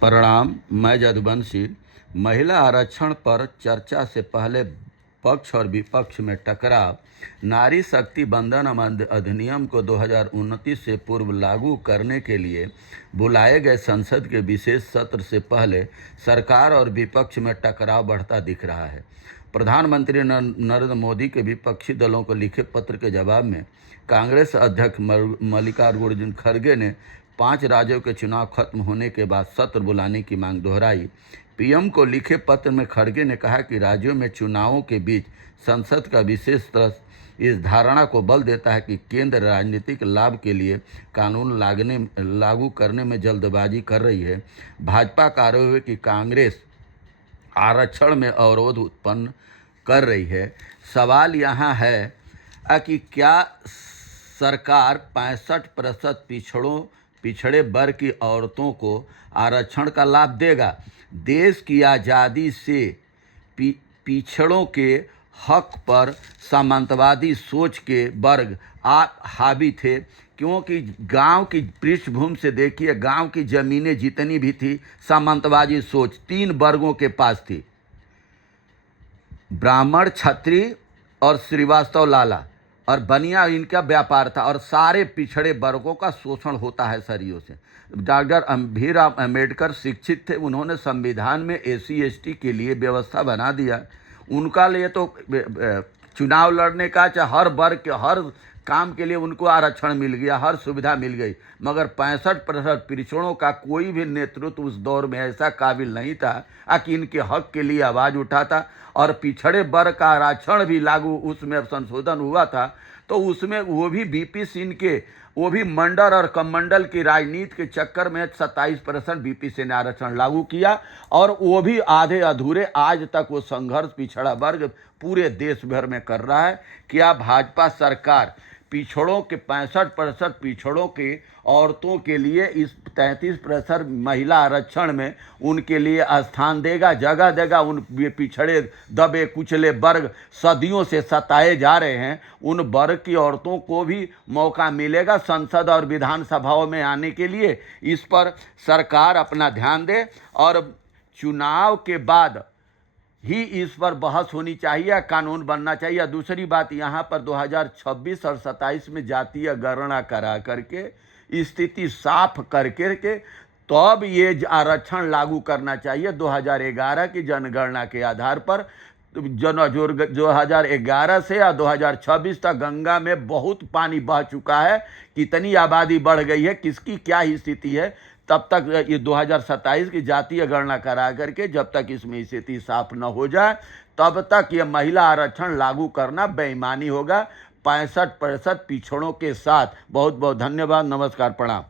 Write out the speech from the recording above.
प्रणाम। मैं यदुवंशी। महिला आरक्षण पर चर्चा से पहले पक्ष और विपक्ष में टकराव, नारी शक्ति वंदन अधिनियम को 2029 से पूर्व लागू करने के लिए बुलाए गए संसद के विशेष सत्र से पहले सरकार और विपक्ष में टकराव बढ़ता दिख रहा है। प्रधानमंत्री नरेंद्र मोदी के विपक्षी दलों को लिखे पत्र के जवाब में कांग्रेस अध्यक्ष मल्लिकार्जुन खड़गे ने 5 राज्यों के चुनाव खत्म होने के बाद सत्र बुलाने की मांग दोहराई। पीएम को लिखे पत्र में खड़गे ने कहा कि राज्यों में चुनावों के बीच संसद का विशेष सत्र इस धारणा को बल देता है कि केंद्र राजनीतिक लाभ के लिए कानून लागू करने में जल्दबाजी कर रही है। भाजपा का आरोप है कि कांग्रेस आरक्षण में अवरोध उत्पन्न कर रही है। सवाल यहाँ है कि क्या सरकार 65% पिछड़े वर्ग की औरतों को आरक्षण का लाभ देगा? देश की आज़ादी से पिछड़ों के हक पर सामंतवादी सोच के वर्ग आप हावी थे, क्योंकि गांव की पृष्ठभूमि से देखिए, गांव की ज़मीनें जितनी भी थी, सामंतवादी सोच 3 वर्गों के पास थी, ब्राह्मण, क्षत्रिय और श्रीवास्तव लाला, और बनिया इनका व्यापार था, और सारे पिछड़े वर्गों का शोषण होता है सदियों से। डॉक्टर भीमराव अम्बेडकर शिक्षित थे, उन्होंने संविधान में SC ST के लिए व्यवस्था बना दिया। उनका लिए तो चुनाव लड़ने का, चाहे हर वर्ग के हर काम के लिए उनको आरक्षण मिल गया, हर सुविधा मिल गई, मगर 65% पिछड़ों का कोई भी नेतृत्व उस दौर में ऐसा काबिल नहीं था कि इनके हक के लिए आवाज़ उठाता। और पिछड़े वर्ग का आरक्षण भी लागू, उसमें संशोधन हुआ था, तो उसमें वो भी VP सिंह के, वो भी मंडल और कमंडल की राजनीति के चक्कर में 27% VP सिंह ने आरक्षण लागू किया, और वो भी आधे अधूरे। आज तक वो संघर्ष पिछड़ा वर्ग पूरे देश भर में कर रहा है। क्या भाजपा सरकार पिछड़ों के 65% पिछड़ों के औरतों के लिए इस 33% महिला आरक्षण में उनके लिए स्थान देगा, जगह देगा? उन पिछड़े दबे कुचले वर्ग सदियों से सताए जा रहे हैं, उन वर्ग की औरतों को भी मौका मिलेगा संसद और विधानसभाओं में आने के लिए? इस पर सरकार अपना ध्यान दे, और चुनाव के बाद ही इस पर बहस होनी चाहिए, कानून बनना चाहिए। दूसरी बात, यहाँ पर 2026 और 27 में जातीय गणना करा करके स्थिति साफ करके तब ये आरक्षण लागू करना चाहिए। 2011 की जनगणना के आधार पर 2011 से या 2026 तक गंगा में बहुत पानी बह चुका है, कितनी आबादी बढ़ गई है, किसकी क्या स्थिति है, तब तक ये 2027 की जातीय गणना करा करके जब तक इसमें स्थिति साफ न हो जाए, तब तक ये महिला आरक्षण लागू करना बेईमानी होगा 65% पिछड़ों के साथ। बहुत बहुत धन्यवाद। नमस्कार, प्रणाम।